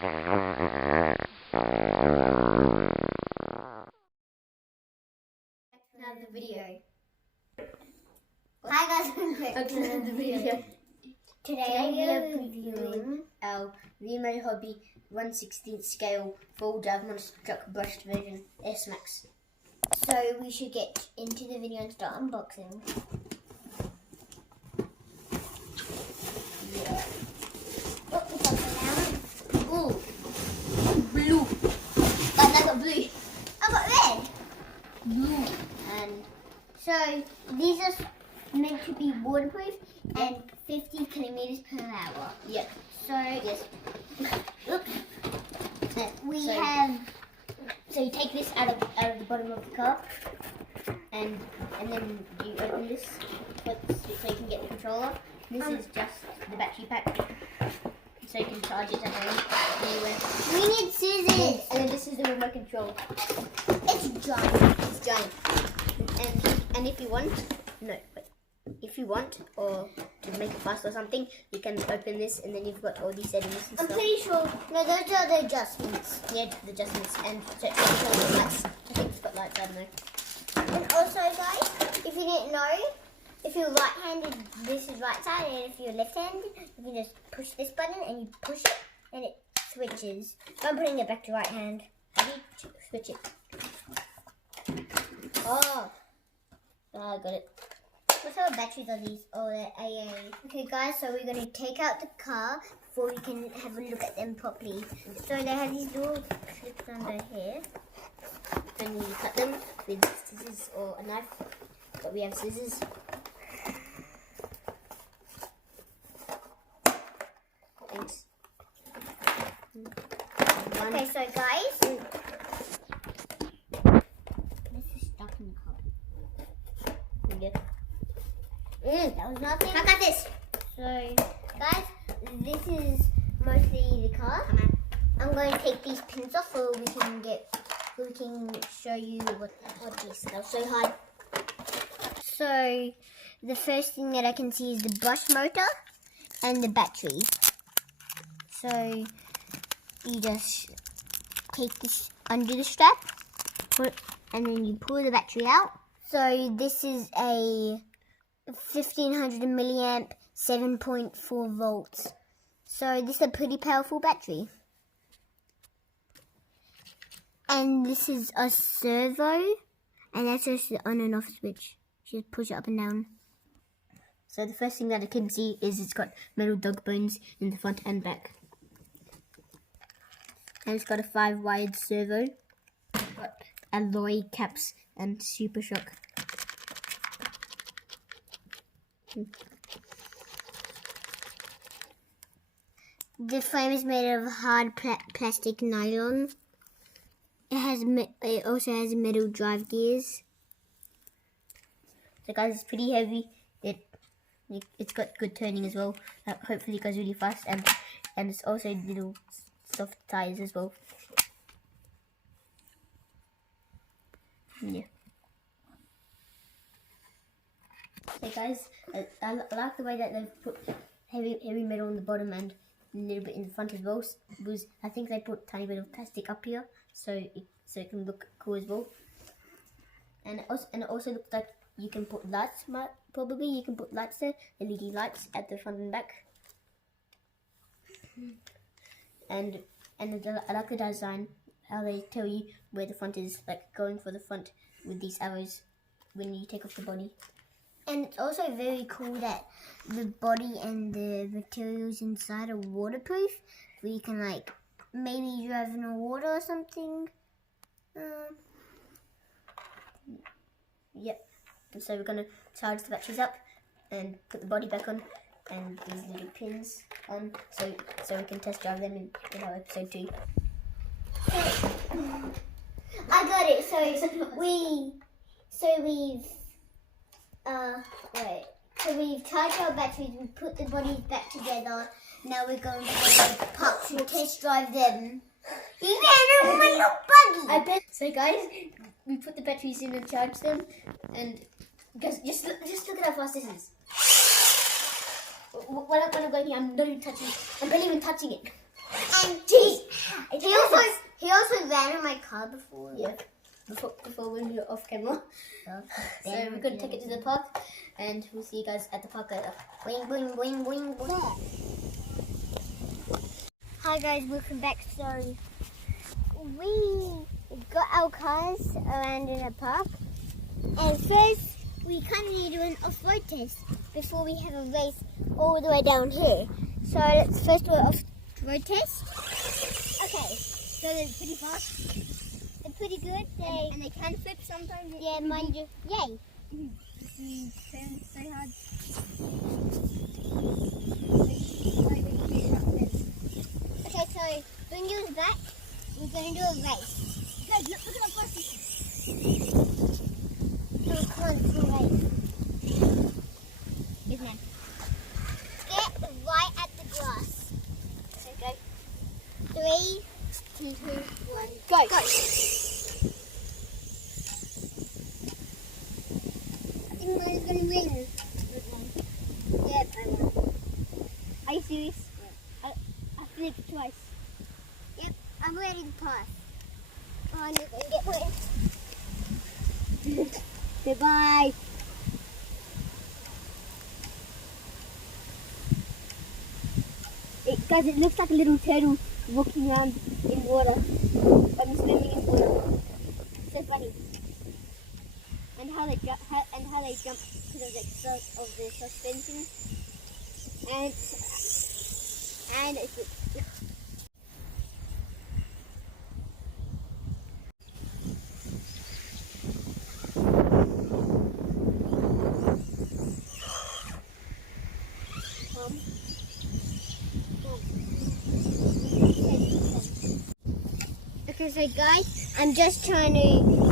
The video. Hi guys, welcome to the video. Today we are reviewing our REMO Hobby 1/16 scale full drive monster truck brushed version SMAX. So we should get into the video and start unboxing. Yeah. Oh, it's upside down. Ooh, blue. I got blue. I got red. Blue. And so these are meant to be waterproof and 50 kilometers per hour. Yeah. So yes. Oops. So you take this out of the bottom of the car, and then you open this so you can get the controller. This is just the battery pack, so you can charge it at home anywhere. We need scissors. And then this is the remote control. It's giant. It's giant. And if you want, or to make it fast or something, you can open this, and then you've got all these settings and stuff. I'm pretty sure. No, those are the adjustments. Yeah, the adjustments, and so it's got lights. I think it's got lights. I don't know. And also, guys, if you didn't know, if you're right-handed, this is right side, and if you're left-handed, you can just push this button, and you push it, and it switches. I'm putting it back to right hand. How do you switch it? Oh, I got it. What sort of batteries are these? Oh, they're AA. Okay, guys, so we're going to take out the car before we can have a look at them properly. So they have these little clips under here. And you cut them with scissors or a knife. But we have scissors. Thanks. Okay, so guys, this is stuck in the car. Yeah. That was nothing. I got this. So, guys, this is mostly the car. I'm going to take these pins off so we can show you what this. They're so hard. So, the first thing that I can see is the brush motor and the battery. So, you just take this under the strap, and then you pull the battery out. So, this is a 1500 milliamp 7.4 volts. So this is a pretty powerful battery. And this is a servo, and that's just the on and off switch. Just push it up and down. So the first thing that I can see is it's got metal dog bones in the front and back. And it's got a 5-wired servo. It's got alloy caps and super shock. The frame is made of hard plastic nylon. It also has metal drive gears. So guys, it's pretty heavy. It's got good turning as well. Hopefully it goes really fast, and it's also little soft tires as well. Yeah. So guys, I like the way that they've put heavy metal on the bottom and a little bit in the front as well. Because I think they put a tiny bit of plastic up here, so it can look cool as well. And it also looks like you can put lights. Probably you can put lights there, LED lights at the front and back. And I like the design, how they tell you where the front is, like going for the front with these arrows when you take off the body. And it's also very cool that the body and the materials inside are waterproof, where you can like maybe drive in the water or something. Yep. And so we're gonna charge the batteries up and put the body back on, and these little pins on, so we can test drive them in our episode 2. I got it. So we've charged our batteries, we put the bodies back together. Now we're going to go to the park to test drive them. You got a little buggy! I bet. So guys, we put the batteries in and charge them, and just look at how fast this is. When I'm going here, I'm not even touching it. I'm barely even touching it. And He also ran in my car before. Yeah. Before we were off camera. So we're gonna take it to the park, and we'll see you guys at the park later. Boing, boing, boing, boing, boing. Hi guys, welcome back. So we got our cars around in the park, and first we kind of need to do an off-road test before we have a race all the way down here. So let's first do an off-road test. Okay, so they're pretty fast. They're pretty good. And they can flip sometimes. Yeah, mind you. Yay. So hard. Okay, so bring yours back. We're going to do a race. Guys, look at our buses. Oh, come on, it's a race. Isn't it? Get right at the grass. Okay, go. 3, 2, 1, go. Go. I think mine is going to win. Yeah, I won. Are you serious? Yeah. I flipped twice. Yep, I'm ready to pass. Oh, I'm going to get wet. Goodbye. Guys, it looks like a little turtle walking around in water. I'm swimming in water. So funny. And how they jump because of the suspension. And it's okay, so guys, I'm just trying to